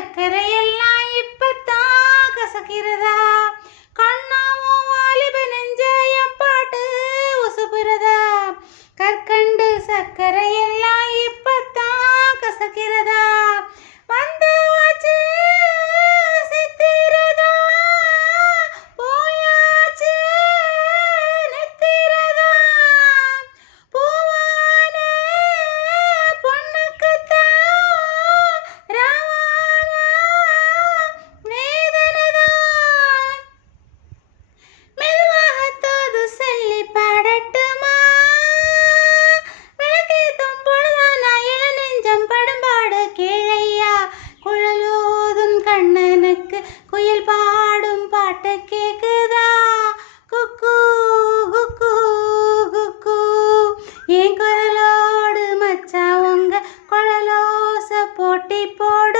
சக்கரையெல்லாம் இப்பத்தான் கசக்கிறதா, கண்ணாவும் வாலிப நெஞ்சயம் பாட்டு உசுப்புறதா. கற்கண்டு சக்கரையெல்லாம் இப்பத்தான் கசக்கிறதா, வந்தாச்சு சித்திரதா, போயாச்சு நித்திரதா. பூவான பொண்ணுக்குத்தான் ராவான வேதனைதான். மெதுவாக தூது சொல்லி பாடட்டுமா, விளக்கேத்தும் பொழுதானா இளநெஞ்சம் படும்பாடு கீழையா. குழலோதும் கண்ணனுக்கு குயில் பாடும் பாட்டு கேக்குதா, குக்கு குக்கு குக்கு. என் குரலோடு மச்சா உங்க குழலோச போட்டி போடு.